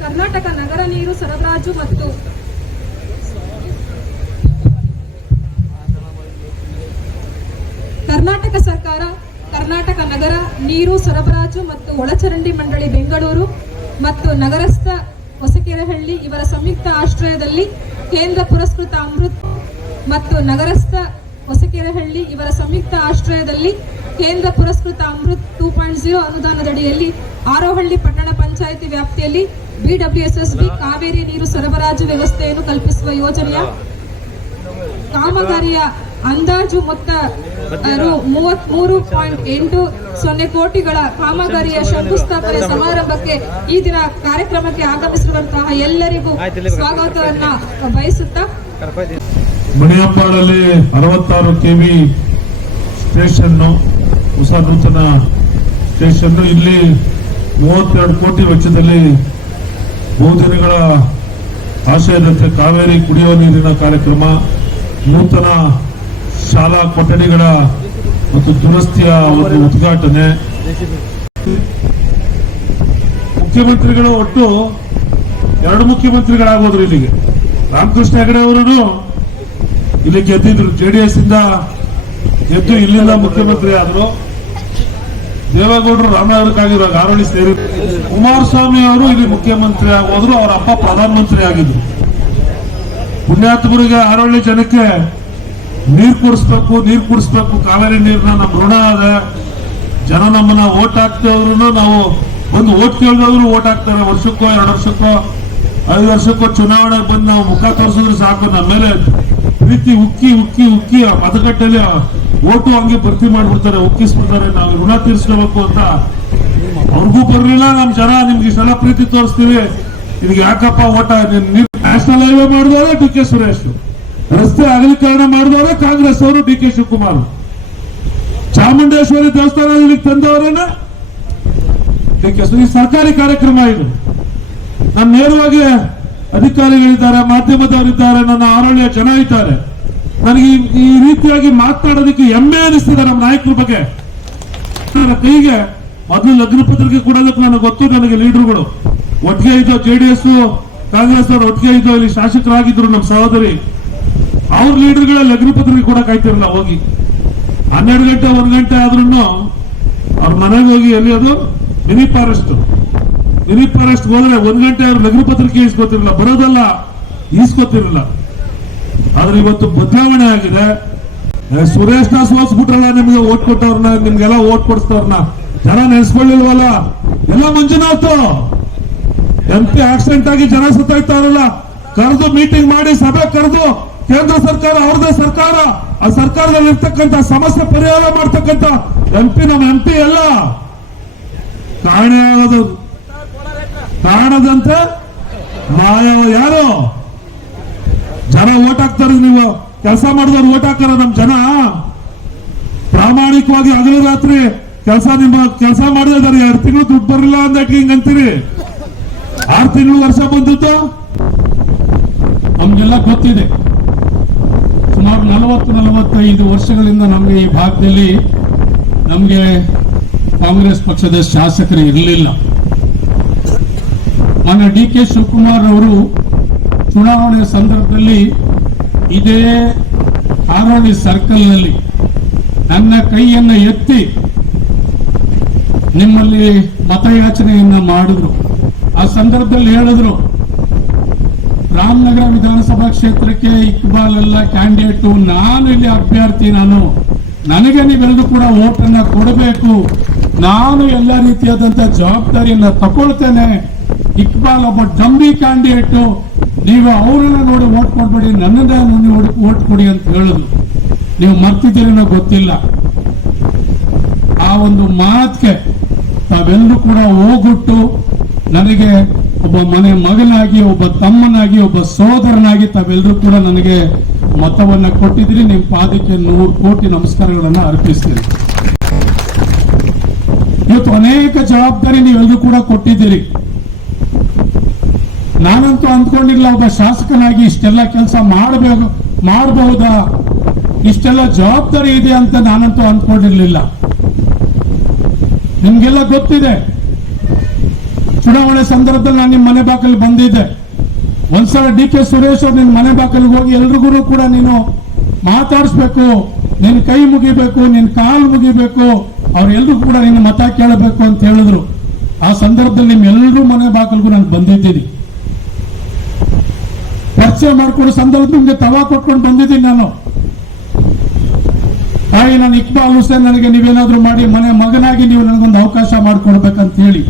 ಕರ್ನಾಟಕ ನಗರ ನೀರು ಸರಬರಾಜು ಮತ್ತು ಕರ್ನಾಟಕ ಸರ್ಕಾರ, ಕರ್ನಾಟಕ ನಗರ ನೀರು ಸರಬರಾಜು ಮತ್ತು ಒಳಚರಂಡಿ ಮಂಡಳಿ ಬೆಂಗಳೂರು ಮತ್ತು ನಗರಸ್ಥ ಹೊಸಕೆರೆಹಳ್ಳಿ ಇವರ ಸಂಯುಕ್ತ ಆಶ್ರಯದಲ್ಲಿ ಕೇಂದ್ರ ಪುರಸ್ಕೃತ ಅಮೃತ್ ಮತ್ತು ನಗರಸ್ಥ ಹೊಸಕೆರೆಹಳ್ಳಿ ಇವರ ಸಂಯುಕ್ತ ಆಶ್ರಯದಲ್ಲಿ ಕೇಂದ್ರ ಪುರಸ್ಕೃತ ಅಮೃತ್ ಟೂ ಪಾಯಿಂಟ್ ಜೀರೋ ಅನುದಾನದಡಿಯಲ್ಲಿ ಆರೋಹಳ್ಳಿ ಪಟ್ಟಣ ಪಂಚಾಯಿತಿ ವ್ಯಾಪ್ತಿಯಲ್ಲಿ ಬಿಡಬ್ಲ್ಯೂಎಸ್ಎಸ್ಬಿ ಕಾವೇರಿ ನೀರು ಸರಬರಾಜು ವ್ಯವಸ್ಥೆಯನ್ನು ಕಲ್ಪಿಸುವ ಯೋಜನೆಯ ಕಾಮಗಾರಿಯ ಅಂದಾಜು ಮೊತ್ತ ಮೂವತ್ಮೂರು ಪಾಯಿಂಟ್ ಎಂಟು ಸೊನ್ನೆ ಕೋಟಿಗಳ ಕಾಮಗಾರಿಯ ಶಂಕುಸ್ಥಾಪನೆ ಸಮಾರಂಭಕ್ಕೆ ಈ ದಿನ ಕಾರ್ಯಕ್ರಮಕ್ಕೆ ಆಗಮಿಸಿರುವಂತಹ ಎಲ್ಲರಿಗೂ ಸ್ವಾಗತವನ್ನ ಬಯಸುತ್ತಾ. ಮಣಿಯಪ್ಪಾಡಲ್ಲಿ ಅರವತ್ತಾರು ಕೆವಿ ಸ್ಟೇಷನ್ ಹೊಸ ನೂತನ ಸ್ಟೇಷನ್ ಇಲ್ಲಿ ಮೂವತ್ತೆರಡು ಕೋಟಿ ವೆಚ್ಚದಲ್ಲಿ ಬಹುದಿನಗಳ ಆಶಯದಂತೆ ಕಾವೇರಿ ಕುಡಿಯುವ ನೀರಿನ ಕಾರ್ಯಕ್ರಮ, ನೂತನ ಶಾಲಾ ಕೊಠಡಿಗಳ ಮತ್ತು ದುರಸ್ತಿಯ ಒಂದು ಉದ್ಘಾಟನೆ. ಮುಖ್ಯಮಂತ್ರಿಗಳು ಒಟ್ಟು ಎರಡು ಮುಖ್ಯಮಂತ್ರಿಗಳಾಗೋದ್ರು ಇಲ್ಲಿಗೆ. ರಾಮಕೃಷ್ಣ ಹೆಗಡೆ ಅವರು ಇಲ್ಲಿ ಗೆದ್ದಿದ್ರು. ಜೆಡಿಎಸ್ ಇಂದ ಗೆದ್ದು ಇಲ್ಲಿಂದ ಮುಖ್ಯಮಂತ್ರಿ ಆದ್ರು. ದೇವೇಗೌಡರು ರಾಮನಗರಕ್ಕಾಗಿರುವಾಗ ಆರೋಳಿ ಸೇರಿ ಕುಮಾರಸ್ವಾಮಿ ಅವರು ಇಲ್ಲಿ ಮುಖ್ಯಮಂತ್ರಿ ಆಗೋದ್ರು ಅವರ ಅಪ್ಪ ಪ್ರಧಾನಮಂತ್ರಿ ಆಗಿದ್ರು. ಪುಣ್ಯಾತ್ಮರಿಗೆ ಆರೋಳಿ ಜನಕ್ಕೆ ನೀರ್ ಕುಡಿಸ್ಬೇಕು ನೀರ್ ಕುಡಿಸ್ಬೇಕು, ಕಾವೇರಿ ನೀರ್ನ ನಮ್ ಋಣ ಅದ. ಜನ ನಮ್ಮನ್ನ ಓಟ್ ಹಾಕ್ತೇವ್ರು ನಾವು ಒಂದು ಓಟ್ ಕೇಳಿದವರು ಓಟ್ ಹಾಕ್ತಾರೆ. ವರ್ಷಕ್ಕೋ, ಎರಡು ವರ್ಷಕ್ಕೋ, ಐದು ವರ್ಷಕ್ಕೋ ಚುನಾವಣೆಗೆ ಬಂದು ನಾವು ಮುಖ ತೋರಿಸಿದ್ರೆ ಸಾಕು. ನಮ್ಮ ಮೇಲೆ ಪ್ರೀತಿ ಉಕ್ಕಿ ಉಕ್ಕಿ ಉಕ್ಕಿ ಮತಗಟ್ಟೆಯಲ್ಲಿ ಓಟು ಹಂಗೆ ಭರ್ತಿ ಮಾಡ್ಬಿಡ್ತಾರೆ ಒಪ್ಪಿಸ್ಬಿಡ್ತಾರೆ ನಾವು ಋಣ ತೀರಿಸ್ಕೋಬೇಕು ಅಂತ. ಅವ್ರಿಗೂ ಬರ್ಲಿಲ್ಲ, ನಮ್ ಜನ ನಿಮ್ಗೆ ಇಷ್ಟೆಲ್ಲ ಪ್ರೀತಿ ತೋರಿಸ್ತೀವಿ. ನಿಮ್ಗೆ ಯಾಕಪ್ಪ ಓಟ ನ್ಯಾಷನಲ್ ಹೈವೇ ಮಾಡಿದವರೇ ಡಿ ಕೆ ಸುರೇಶ್. ರಸ್ತೆ ಅಗಲೀಕರಣ ಮಾಡಿದವರೇ ಕಾಂಗ್ರೆಸ್ ಅವರು ಡಿ ಕೆ ಶಿವಕುಮಾರ್. ಚಾಮುಂಡೇಶ್ವರಿ ದೇವಸ್ಥಾನ ಇಲ್ಲಿಗೆ ತಂದವರೇನ? ಡಿ ಕೆ ಸುರೇಶ್ ಸರ್ಕಾರಿ ಕಾರ್ಯಕ್ರಮ ಇದು. ನಾನು ನೇರವಾಗಿ ಅಧಿಕಾರಿಗಳಿದ್ದಾರೆ, ಮಾಧ್ಯಮದವರಿದ್ದಾರೆ, ನನ್ನ ಆರೋಳಿಯ ಜನ ಇದ್ದಾರೆ. ನನಗೆ ಈ- ರೀತಿಯಾಗಿ ಮಾತನಾಡೋದಕ್ಕೆ ಹೆಮ್ಮೆ ಅನಿಸ್ತಿದೆ ನಮ್ಮ ನಾಯಕರ ಬಗ್ಗೆ. ನನ್ನ ಕೈಗೆ ಮೊದಲು ಲಗ್ನ ಪತ್ರಿಕೆ ಕೊಡೋದಕ್ಕೆ ನನಗೆ ಗೊತ್ತು, ನನಗೆ ಲೀಡರ್ಗಳು ಒಟ್ಟಿಗೆ ಇದ್ದೋ ಎಸ್ ಕಾಂಗ್ರೆಸ್ ಅವರು ಒಟ್ಟಿಗೆ ಇದ್ದೋ ಇಲ್ಲಿ ಶಾಸಕರಾಗಿದ್ರು ನಮ್ಮ ಸಹೋದರಿ. ಅವ್ರ ಲೀಡರ್ಗಳ ಲಗ್ನ ಪತ್ರಿಕೆ ಹೋಗಿ. ಹನ್ನೆರಡು ಗಂಟೆ, ಒಂದ್ ಗಂಟೆ ಆದ್ರೂ ಅವ್ರ ಮನೆಗೆ ಹೋಗಿ ಎಲ್ಲಿ ಅದು? ಮಿನಿ ಫಾರೆಸ್ಟ್ ಮಿನಿ ಫಾರೆಸ್ಟ್ ಹೋದ್ರೆ ಒಂದ್ ಗಂಟೆ ಅವ್ರ ಲಗ್ನ ಪತ್ರಿಕೆ ಬರೋದಲ್ಲ, ಈಸ್ಕೊತಿರಲ್ಲ. ಆದ್ರೆ ಇವತ್ತು ಬದಲಾವಣೆ ಆಗಿದೆ. ಸುರೇಶ್ನ ಸೋಲ್ಸ್ಬಿಟ್ರಲ್ಲ ನಿಮ್ಗೆ ಓಟ್ ಕೊಟ್ಟವ್ರನ್ನ, ನಿಮ್ಗೆಲ್ಲ ಓಟ್ ಕೊಡಿಸ್ತವ್ರನ್ನ ಜನ ನೆನೆಸ್ಕೊಳ್ಳಿಲ್ವಲ್ಲ? ಎಲ್ಲ ಮಂಜುನಾಥ್ ಎಂ ಪಿ ಆಕ್ಸಿಡೆಂಟ್ ಆಗಿ ಜನ ಸುತ್ತಾಯ್ತಾರಲ್ಲ ಕರೆದು ಮೀಟಿಂಗ್ ಮಾಡಿ ಸಭೆ ಕರೆದು ಕೇಂದ್ರ ಸರ್ಕಾರ ಅವ್ರದೇ ಸರ್ಕಾರ. ಆ ಸರ್ಕಾರದಲ್ಲಿ ಇರ್ತಕ್ಕಂತ ಸಮಸ್ಯೆ ಪರಿಹಾರ ಮಾಡ್ತಕ್ಕಂತ ಎಂ ಪಿ ನಮ್ಮ ಎಂ ಪಿ ಎಲ್ಲ ಕಾಣದಂತೆ ಮಾಯವ ಯಾರು? ಜನ ಓಟ್ ಹಾಕ್ತಾರೆ ನೀವು. ಕೆಲಸ ಮಾಡಿದವ್ರು ಓಟ್ ಹಾಕಾರ ನಮ್ ಜನ. ಪ್ರಾಮಾಣಿಕವಾಗಿ ಹಗಲು ರಾತ್ರಿ ಕೆಲಸ ನಿಮ್ಮ ಕೆಲಸ ಮಾಡದೇ ಇದಾರೆ ಎರಡು ತಿಂಗಳು ದುಡ್ಡು ಬರಲಿಲ್ಲ ಅಂದಕ್ಕೆ ಹಿಂಗ ಅಂತೀರಿ? ಆರು ತಿಂಗಳು ವರ್ಷ ಬಂದಿತ್ತು ನಮ್ಗೆಲ್ಲ ಗೊತ್ತಿದೆ. ಸುಮಾರು ನಲವತ್ತು, ನಲವತ್ತೈದು ವರ್ಷಗಳಿಂದ ನಮ್ಗೆ ಈ ಭಾಗದಲ್ಲಿ ನಮಗೆ ಕಾಂಗ್ರೆಸ್ ಪಕ್ಷದ ಶಾಸಕರು ಇರಲಿಲ್ಲ. ಮಾನ್ಯ ಡಿ ಕೆ ಶಿವಕುಮಾರ್ ಅವರು ಚುನಾವಣೆ ಸಂದರ್ಭದಲ್ಲಿ ಇದೇ ಆರೋಳಿ ಸರ್ಕಲ್ನಲ್ಲಿ ನನ್ನ ಕೈಯನ್ನು ಎತ್ತಿ ನಿಮ್ಮಲ್ಲಿ ಮತಯಾಚನೆಯನ್ನ ಮಾಡಿದ್ರು. ಆ ಸಂದರ್ಭದಲ್ಲಿ ಹೇಳಿದ್ರು, ರಾಮನಗರ ವಿಧಾನಸಭಾ ಕ್ಷೇತ್ರಕ್ಕೆ ಇಕ್ಬಾಲ್ ಎಲ್ಲ ಕ್ಯಾಂಡಿಡೇಟ್, ನಾನು ಇಲ್ಲಿ ಅಭ್ಯರ್ಥಿ, ನಾನು ನನಗೆ ನೀವೆಲ್ಲರೂ ಕೂಡ ವೋಟನ್ನ ಕೊಡಬೇಕು. ನಾನು ಎಲ್ಲ ರೀತಿಯಾದಂತಹ ಜವಾಬ್ದಾರಿಯನ್ನ ತಗೊಳ್ತೇನೆ. ಇಕ್ಬಾಲ್ ಒಬ್ಬ ಡಂಬಿ ಕ್ಯಾಂಡಿಡೇಟ್. ನೀವು ಅವರನ್ನ ನೋಡಿ ಓಟ್ ಕೊಡ್ಬೇಡಿ ನನ್ನನ್ನ ಓಟ್ ಕೊಡಿ ಅಂತ ಹೇಳುದು. ನೀವು ಮರ್ತಿದ್ದೀರೇನೋ ಗೊತ್ತಿಲ್ಲ. ಆ ಒಂದು ಮಾತಿಗೆ ತಾವೆಲ್ಲರೂ ಕೂಡ ಹೋಗುಟ್ಟು ನನಗೆ ಒಬ್ಬ ಮನೆ ಮಗನಾಗಿ, ಒಬ್ಬ ತಮ್ಮನಾಗಿ, ಒಬ್ಬ ಸೋದರನಾಗಿ ತಾವೆಲ್ಲರೂ ಕೂಡ ನನಗೆ ಮತವನ್ನ ಕೊಟ್ಟಿದ್ರಿ ನಿಮ್ಮ ಪಾದಕ್ಕೆ ನೂರು ಕೋಟಿ ನಮಸ್ಕಾರಗಳನ್ನ ಅರ್ಪಿಸ್ತೀನಿ. ಇವತ್ತು ಅನೇಕ ಜವಾಬ್ದಾರಿ ನೀವೆಲ್ಲರೂ ಕೂಡ ಕೊಟ್ಟಿದ್ದೀರಿ. ನಾನಂತೂ ಅಂದ್ಕೊಂಡಿಲ್ಲ ಒಬ್ಬ ಶಾಸಕನಾಗಿ ಇಷ್ಟೆಲ್ಲ ಕೆಲಸ ಮಾಡಬೇಕು ಮಾಡಬಹುದಾ ಇಷ್ಟೆಲ್ಲ ಜವಾಬ್ದಾರಿ ಇದೆ ಅಂತ ನಾನಂತೂ ಅಂದ್ಕೊಂಡಿರ್ಲಿಲ್ಲ. ನಿಮ್ಗೆಲ್ಲ ಗೊತ್ತಿದೆ. ಚುನಾವಣೆ ಸಂದರ್ಭದಲ್ಲಿ ನಾನು ನಿಮ್ಮ ಮನೆ ಬಾಕಲ್ಲಿ ಬಂದಿದ್ದೆ. ಒಂದ್ಸಲ ಡಿ ಕೆ ಸುರೇಶ್ ಅವ್ರು ನಿನ್ನ ಮನೆ ಬಾಕಲಿಗೆ ಹೋಗಿ ಎಲ್ರಿಗೂ ಕೂಡ ನೀನು ಮಾತಾಡಿಸ್ಬೇಕು, ನಿನ್ ಕೈ ಮುಗಿಬೇಕು, ನಿನ್ ಕಾಲು ಮುಗಿಬೇಕು, ಅವ್ರೆಲ್ರಿಗೂ ಕೂಡ ನಿನ್ನ ಮತ ಕೇಳಬೇಕು ಅಂತ ಹೇಳಿದ್ರು. ಆ ಸಂದರ್ಭದಲ್ಲಿ ನಿಮ್ಮೆಲ್ಲರೂ ಮನೆ ಬಾಕಲಿಗೂ ನಾನು ಬಂದಿದ್ದೀನಿ. ಪರಿಚಯ ಮಾಡಿಕೊಡೋ ಸಂದರ್ಭ ನಿಮ್ಗೆ ತವಾ ಕೊಟ್ಕೊಂಡು ಬಂದಿದ್ದೀನಿ ನಾನು. ಹಾಗೆ ನಾನು ಇಕ್ಬಾಲ್ ಹುಸೇನ್ ನನಗೆ ನೀವೇನಾದ್ರೂ ಮಾಡಿ, ಮನೆ ಮಗನಾಗಿ ನೀವು ನನಗೊಂದು ಅವಕಾಶ ಮಾಡಿಕೊಡ್ಬೇಕಂತ ಹೇಳಿ.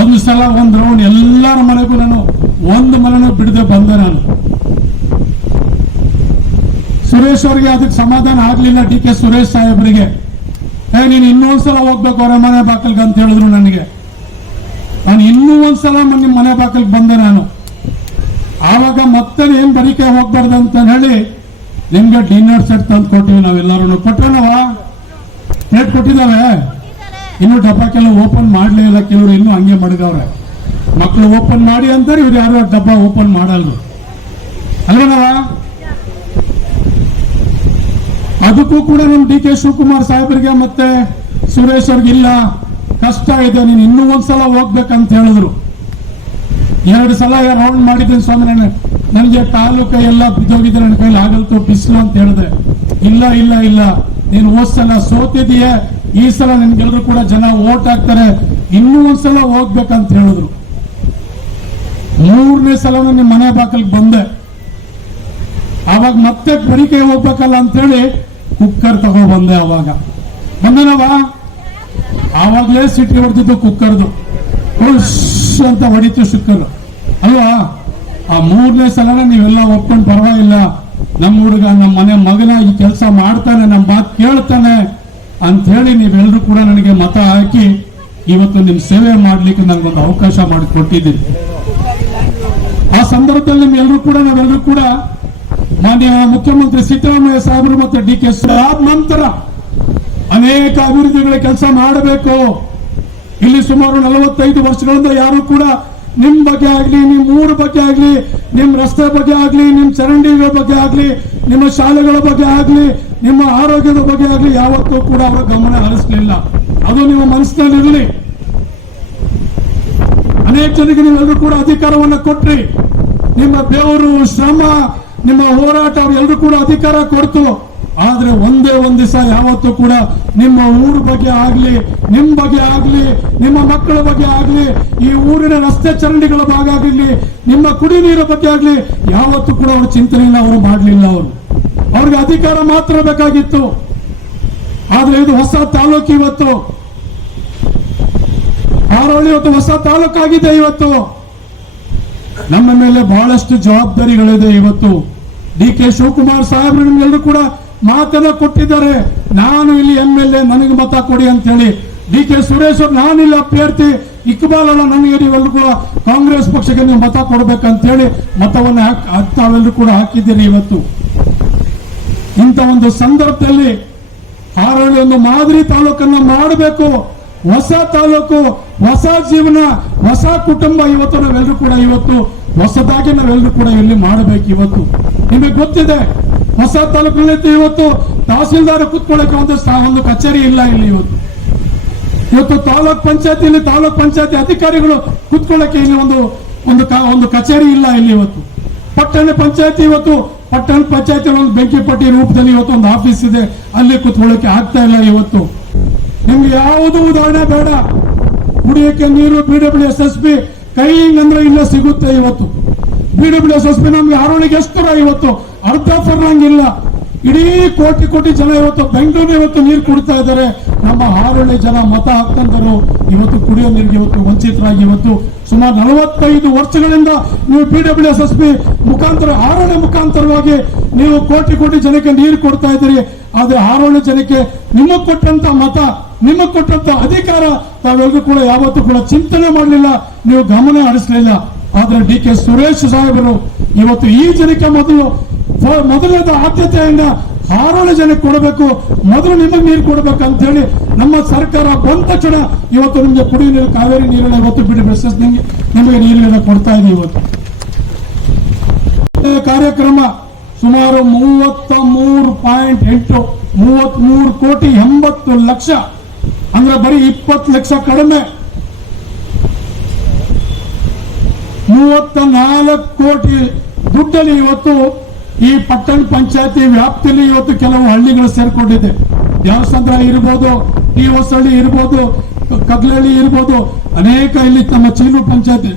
ಒಂದು ಸಲ, ಒಂದು ರೌಂಡ್ ಎಲ್ಲರ ಮನೆಗೂ ನಾನು ಒಂದು ಮನೆನೂ ಬಿಡದೆ ಬಂದೆ ನಾನು. ಸುರೇಶ್ ಅವರಿಗೆ ಅದಕ್ಕೆ ಸಮಾಧಾನ ಆಗ್ಲಿಲ್ಲ ಡಿ ಕೆ ಸುರೇಶ್ ಸಾಹೇಬರಿಗೆ. ಏ, ನೀನು ಇನ್ನೊಂದ್ಸಲ ಹೋಗ್ಬೇಕು, ಅವರ ಮನೆ ಬಾಕಲ್ಗೆ ಅಂತ ಹೇಳಿದ್ರು ನನಗೆ. ನಾನು ಇನ್ನೂ ಒಂದ್ಸಲ ನಿಮ್ಮ ಮನೆ ಬಾಕಲ್ಗೆ ಬಂದೆ ನಾನು. ಆವಾಗ ಮತ್ತೆ ಏನ್ ಬರೀಕೆ ಹೋಗ್ಬಾರ್ದು ಅಂತ ಹೇಳಿ ನಿಮ್ಗೆ ಡಿನ್ನರ್ ಸೆಟ್ ತಂದು ಕೊಟ್ಟಿವಿ ನಾವೆಲ್ಲರೂ ಕೊಟ್ಟನವ ಪ್ಲೇಟ್ ಕೊಟ್ಟಿದ್ದಾವೆ? ಇನ್ನು ಕೆಲವು ಓಪನ್ ಮಾಡ್ಲೇ ಇಲ್ಲ, ಕೆಲವರು ಇನ್ನೂ ಹಂಗೆ ಮಡಗವ್ರೆ. ಮಕ್ಕಳು ಓಪನ್ ಮಾಡಿ ಅಂತಾರೆ, ಇವ್ರು ಯಾರು ಡಬ್ಬ ಓಪನ್ ಮಾಡಲ್ರು. ಅಲ್ವಾ ಅದಕ್ಕೂ ಕೂಡ ನಮ್ಮ ಡಿ ಕೆ ಶಿವಕುಮಾರ್ ಸಾಹೇಬರಿಗೆ ಮತ್ತೆ ಸುರೇಶ್ ಅವ್ರಿಗೆ ಇಲ್ಲ. ಕಷ್ಟ ಇದೆ, ನೀನು ಇನ್ನೂ ಒಂದ್ಸಲ ಹೋಗ್ಬೇಕಂತ ಹೇಳಿದ್ರು. ಎರಡು ಸಲ ರೌಂಡ್ ಮಾಡಿದ್ದೀನಿ ಸ್ವಾಮಿ ನಾನು ನನಗೆ ತಾಲೂಕ ಎಲ್ಲ ಬಿದ್ದೋಗಿದೆ ನನ್ನ ಕೈಲಿ ಆಗಲ್ತು, ಬಿಸಿಲು ಅಂತ ಹೇಳಿದೆ ಇಲ್ಲ ಇಲ್ಲ ಇಲ್ಲ. ನೀನು ಓದ್ಸಲ ಸಲ ಸೋತಿದೀಯ ಈ ಸಲ ನಿನ್ಗೆಲ್ರು ಕೂಡ ಜನ ಓಟ್ ಹಾಕ್ತಾರೆ. ಇನ್ನೂ ಒಂದ್ಸಲ ಹೋಗ್ಬೇಕಂತ ಹೇಳಿದ್ರು. ಮೂರನೇ ಸಲ ನನ್ನ ಮನೆ ಬಾಕಲ್ಗೆ ಬಂದೆ. ಅವಾಗ ಮತ್ತೆ ಬರಿಕೆ ಹೋಗ್ಬೇಕಲ್ಲ ಅಂತೇಳಿ ಕುಕ್ಕರ್ ತಗೋ ಬಂದೆ ಅವಾಗ. ಬಂದನವ ಆವಾಗಲೇ ಸಿಟಿ ಹೊಡೆದಿದ್ದು ಕುಕ್ಕರ್ದು. ಉಶ್ ಅಂತ ಹೊಡಿತು ಶುಕ್ರ ಅಲ್ವಾ? ಆ ಮೂರನೇ ಸಲನ ನೀವೆಲ್ಲ ಒಪ್ಕೊಂಡು ಪರವಾಗಿಲ್ಲ. ನಮ್ಮ ಹುಡುಗ, ನಮ್ಮ ಮನೆ ಮಗನ ಈ ಕೆಲಸ ಮಾಡ್ತಾನೆ ನಮ್ಮ ಮಾತು ಕೇಳ್ತಾನೆ ಅಂತ ಹೇಳಿ ನೀವೆಲ್ಲರೂ ಕೂಡ ನನಗೆ ಮತ ಹಾಕಿ ಇವತ್ತು ನಿಮ್ ಸೇವೆ ಮಾಡ್ಲಿಕ್ಕೆ ಒಂದು ಅವಕಾಶ ಮಾಡಿಕೊಟ್ಟಿದ್ದೀನಿ ಆ ಸಂದರ್ಭದಲ್ಲಿ ನಿಮ್ಮೆಲ್ಲರೂ ಕೂಡ ನಾವೆಲ್ಲರೂ ಕೂಡ ಮಾನ್ಯ ಮುಖ್ಯಮಂತ್ರಿ ಸಿದ್ದರಾಮಯ್ಯ ಸಾಹೇಬರು ಮತ್ತು ಡಿ ಕೆ ನಂತರ ಅನೇಕ ಅಭಿವೃದ್ಧಿಗಳ ಕೆಲಸ ಮಾಡಬೇಕು. ಇಲ್ಲಿ ಸುಮಾರು ನಲವತ್ತೈದು ವರ್ಷಗಳಿಂದ ಯಾರು ಕೂಡ ನಿಮ್ ಬಗ್ಗೆ ಆಗ್ಲಿ, ನಿಮ್ ಊರ ಬಗ್ಗೆ ಆಗ್ಲಿ, ನಿಮ್ ರಸ್ತೆ ಬಗ್ಗೆ ಆಗ್ಲಿ, ನಿಮ್ ಚರಂಡಿಗಳ ಬಗ್ಗೆ ಆಗ್ಲಿ, ನಿಮ್ಮ ಶಾಲೆಗಳ ಬಗ್ಗೆ ಆಗ್ಲಿ, ನಿಮ್ಮ ಆರೋಗ್ಯದ ಬಗ್ಗೆ ಆಗ್ಲಿ ಯಾವತ್ತೂ ಕೂಡ ಅವರ ಗಮನ ಹರಿಸಲಿಲ್ಲ. ಅದು ನಿಮ್ಮ ಮನಸ್ಸಿನಲ್ಲಿರಲಿ. ಅನೇಕ ಜನರಿಗೆ ನೀವೆಲ್ಲರೂ ಕೂಡ ಅಧಿಕಾರವನ್ನ ಕೊಟ್ರಿ. ನಿಮ್ಮ ಬೆವರು, ಶ್ರಮ, ನಿಮ್ಮ ಹೋರಾಟ ಎಲ್ಲರೂ ಕೂಡ ಅಧಿಕಾರ ಕೊಡ್ತು. ಆದ್ರೆ ಒಂದೇ ಒಂದ್ ದಿವಸ ಯಾವತ್ತೂ ಕೂಡ ನಿಮ್ಮ ಊರ ಬಗ್ಗೆ ಆಗ್ಲಿ, ನಿಮ್ ಬಗ್ಗೆ ಆಗ್ಲಿ, ನಿಮ್ಮ ಮಕ್ಕಳ ಬಗ್ಗೆ ಆಗ್ಲಿ, ಈ ಊರಿನ ರಸ್ತೆ ಚರಂಡಿಗಳ ಭಾಗ ಆಗಿರ್ಲಿ ನಿಮ್ಮ ಕುಡಿ ನೀರ ಬಗ್ಗೆ ಆಗ್ಲಿ, ಯಾವತ್ತೂ ಕೂಡ ಅವ್ರ ಇಲ್ಲ ಅವರು ಮಾಡಲಿಲ್ಲ ಅವರು. ಅವ್ರಿಗೆ ಅಧಿಕಾರ ಮಾತ್ರ ಬೇಕಾಗಿತ್ತು. ಆದ್ರೆ ಇದು ಹೊಸ ತಾಲೂಕು ಇವತ್ತು. ಆರೋಳಿ ಇವತ್ತು ಹೊಸ ತಾಲೂಕಾಗಿದೆ ಇವತ್ತು. ನಮ್ಮ ಮೇಲೆ ಬಹಳಷ್ಟು ಜವಾಬ್ದಾರಿಗಳಿದೆ ಇವತ್ತು. ಡಿ ಕೆ ಶಿವಕುಮಾರ್ ಸಾಹೇಬ್ರು ನಿಮ್ಗೆಲ್ಲರೂ ಕೂಡ ಮಾತನ್ನ ಕೊಟ್ಟಿದ್ದಾರೆ. ನಾನು ಇಲ್ಲಿ ಎಂ ಎಲ್ ಎ ನನಗೆ ಮತ ಕೊಡಿ ಅಂತ ಹೇಳಿ ಡಿ ಕೆ ಸುರೇಶ್ ಅವ್ರು ನಾನು ಇಲ್ಲಿ ಅಭ್ಯರ್ಥಿ. ಇಕ್ಬಾಲ್ ಅಲ್ಲ ನನಗೆ ನೀವೆಲ್ಲರೂ ಕೂಡ ಕಾಂಗ್ರೆಸ್ ಪಕ್ಷಕ್ಕೆ ನೀವು ಮತ ಕೊಡ್ಬೇಕಂತ ಹೇಳಿ ಮತವನ್ನು ತಾವೆಲ್ಲರೂ ಕೂಡ ಹಾಕಿದ್ದೀರಿ ಇವತ್ತು. ಇಂಥ ಒಂದು ಸಂದರ್ಭದಲ್ಲಿ ಹಾರೋಳಿ ಒಂದು ಮಾದರಿ ತಾಲೂಕನ್ನ ಮಾಡಬೇಕು. ಹೊಸ ತಾಲೂಕು, ಹೊಸ ಜೀವನ, ಹೊಸ ಕುಟುಂಬ ಇವತ್ತು ನಾವೆಲ್ಲರೂ ಕೂಡ ಇವತ್ತು ಹೊಸದಾಗಿ ನಾವೆಲ್ಲರೂ ಕೂಡ ಇಲ್ಲಿ ಮಾಡಬೇಕು ಇವತ್ತು. ನಿಮಗೆ ಗೊತ್ತಿದೆ ಹೊಸ ತಾಲೂಕಿನಲ್ಲಿ ಇವತ್ತು ತಹಸೀಲ್ದಾರ್ ಕೂತ್ಕೊಳ್ಳಕ್ಕೆ ಒಂದು ಒಂದು ಕಚೇರಿ ಇಲ್ಲ ಇಲ್ಲಿ ಇವತ್ತು. ಇವತ್ತು ತಾಲೂಕ್ ಪಂಚಾಯತಿಯಲ್ಲಿ ತಾಲೂಕ್ ಪಂಚಾಯತಿ ಅಧಿಕಾರಿಗಳು ಕೂತ್ಕೊಳ್ಳಕ್ಕೆ ಇಲ್ಲಿ ಒಂದು ಒಂದು ಒಂದು ಕಚೇರಿ ಇಲ್ಲ ಇಲ್ಲಿ ಇವತ್ತು. ಪಟ್ಟಣ ಪಂಚಾಯತಿ ಇವತ್ತು, ಪಟ್ಟಣ ಪಂಚಾಯತಿ ಒಂದು ಬೆಂಕಿಪಟ್ಟಿ ರೂಪದಲ್ಲಿ ಇವತ್ತು ಒಂದು ಆಫೀಸ್ ಇದೆ. ಅಲ್ಲಿ ಕೂತ್ಕೊಳ್ಳಕ್ಕೆ ಆಗ್ತಾ ಇಲ್ಲ ಇವತ್ತು. ನಿಮ್ಗೆ ಯಾವುದು ಉದಾಹರಣೆ ಬೇಡ. ಕುಡಿಯಕ್ಕೆ ನೀರು B W S S P ಕೈ ಇಲ್ಲ ಸಿಗುತ್ತೆ ಇವತ್ತು. ಬಿ ಡಬ್ಲ್ಯೂ ಎಸ್ ನಮ್ಗೆ ಆರೋಣಿಗೆ ಎಷ್ಟು ಇವತ್ತು? ಅರ್ಧ ಫರ್ಲಾಂಗ್ ಇಲ್ಲ ಇಡೀ ಕೋಟಿ ಕೋಟಿ ಜನ ಇವತ್ತು ಬೆಂಗಳೂರು ಇವತ್ತು ನೀರು ಕುಡಿತಾ ಇದ್ದಾರೆ. ನಮ್ಮ ಹಾರೋಳಿ ಜನ ಮತ ಹಾಕ್ತಂತರು ಇವತ್ತು ಕುಡಿಯೋ ನೀರಿಗೆ ಇವತ್ತು ವಂಚಿತರಾಗಿ ಇವತ್ತು ಸುಮಾರು ನಲವತ್ತೈದು ವರ್ಷಗಳಿಂದ ನೀವು ಪಿ ಡಬ್ಲ್ಯೂ ಎಸ್ ಎಸ್ ಮುಖಾಂತರ ಹಾರೋಳಿ ಮುಖಾಂತರವಾಗಿ ನೀವು ಕೋಟಿ ಕೋಟಿ ಜನಕ್ಕೆ ನೀರು ಕೊಡ್ತಾ ಇದ್ದೀರಿ. ಆದ್ರೆ ಹಾರೋಳಿ ಜನಕ್ಕೆ ನಿಮಗೆ ಕೊಟ್ಟಂತ ಮತ, ನಿಮಗೆ ಕೊಟ್ಟಂತ ಅಧಿಕಾರ ತಾವೆಲ್ಲರೂ ಕೂಡ ಯಾವತ್ತೂ ಕೂಡ ಚಿಂತನೆ ಮಾಡಲಿಲ್ಲ. ನೀವು ಗಮನ ಹರಿಸಲಿಲ್ಲ. ಆದ್ರೆ ಡಿ ಕೆ ಸುರೇಶ್ ಸಾಹೇಬರು ಇವತ್ತು ಈ ಜನಕ್ಕೆ ಮೊದಲು ಮೊದಲನೇದ ಆದ್ಯತೆಯಿಂದ ಆರೋಳು ಜನಕ್ಕೆ ಕೊಡಬೇಕು, ಮೊದಲು ನಿಮಗೆ ನೀರು ಕೊಡಬೇಕು ಅಂತ ಹೇಳಿ ನಮ್ಮ ಸರ್ಕಾರ ಬಂದ ತಕ್ಷಣ ಇವತ್ತು ನಿಮಗೆ ಕುಡಿಯುವ ನೀರು, ಕಾವೇರಿ ನೀರನ್ನ ಇವತ್ತು ಬಿಡಿ ಬೆಸಸ್ ನಿಮಗೆ ನಿಮಗೆ ಕೊಡ್ತಾ ಇದೆ ಇವತ್ತು. ಕಾರ್ಯಕ್ರಮ ಸುಮಾರು ಮೂವತ್ತ ಮೂರು ಪಾಯಿಂಟ್ ಎಂಟು ಮೂವತ್ತ್ ಮೂರು ಕೋಟಿ ಎಂಬತ್ತು ಲಕ್ಷ, ಅಂದ್ರೆ ಬರೀ ಇಪ್ಪತ್ತು ಲಕ್ಷ ಕಡಿಮೆ ಮೂವತ್ತ ನಾಲ್ಕು ಕೋಟಿ ದುಡ್ಡಲ್ಲಿ ಇವತ್ತು ಈ ಪಟ್ಟಣ ಪಂಚಾಯತಿ ವ್ಯಾಪ್ತಿಯಲ್ಲಿ ಇವತ್ತು ಕೆಲವು ಹಳ್ಳಿಗಳು ಸೇರ್ಕೊಂಡಿದೆ. ದೇವಸಂದ್ರ ಇರ್ಬೋದು ಈ ಹೊಸಳ್ಳಿ ಇರ್ಬೋದು ಕಗ್ಲಹಳ್ಳಿ ಇರ್ಬೋದು, ಅನೇಕ ಇಲ್ಲಿ ತಮ್ಮ ಚೀನು ಪಂಚಾಯತಿ.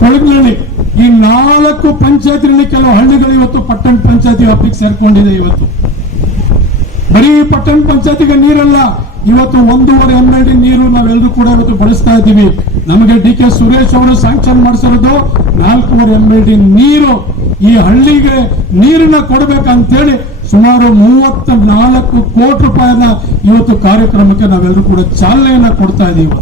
ಕೊಳಗನಹಳ್ಳಿ ಈ ನಾಲ್ಕು ಪಂಚಾಯತಿನಲ್ಲಿ ಕೆಲವು ಹಳ್ಳಿಗಳು ಇವತ್ತು ಪಟ್ಟಣ ಪಂಚಾಯತಿ ವ್ಯಾಪ್ತಿಗೆ ಸೇರ್ಕೊಂಡಿದೆ ಇವತ್ತು. ಬರೀ ಪಟ್ಟಣ ಪಂಚಾಯತಿಗೆ ನೀರಲ್ಲ, ಇವತ್ತು ಒಂದೂವರೆ ಎಂ ಎಲ್ ಡಿ ನೀರು ನಾವೆಲ್ಲರೂ ಕೂಡ ಇವತ್ತು ಬಳಸ್ತಾ ಇದ್ದೀವಿ. ನಮಗೆ ಡಿ ಕೆ ಸುರೇಶ್ ಅವರು ಸ್ಯಾಂಕ್ಷನ್ ಮಾಡಿಸಿರೋದು ನಾಲ್ಕೂವರೆ ಎಂ ಎಲ್ ಡಿ ನೀರು, ಈ ಹಳ್ಳಿಗೆ ನೀರನ್ನ ಕೊಡಬೇಕಂತೇಳಿ ಸುಮಾರು ಮೂವತ್ತ ನಾಲ್ಕು ಕೋಟಿ ರೂಪಾಯಿನ ಇವತ್ತು ಕಾರ್ಯಕ್ರಮಕ್ಕೆ ನಾವೆಲ್ಲರೂ ಕೂಡ ಚಾಲನೆಯನ್ನ ಕೊಡ್ತಾ ಇದ್ದೀವಿ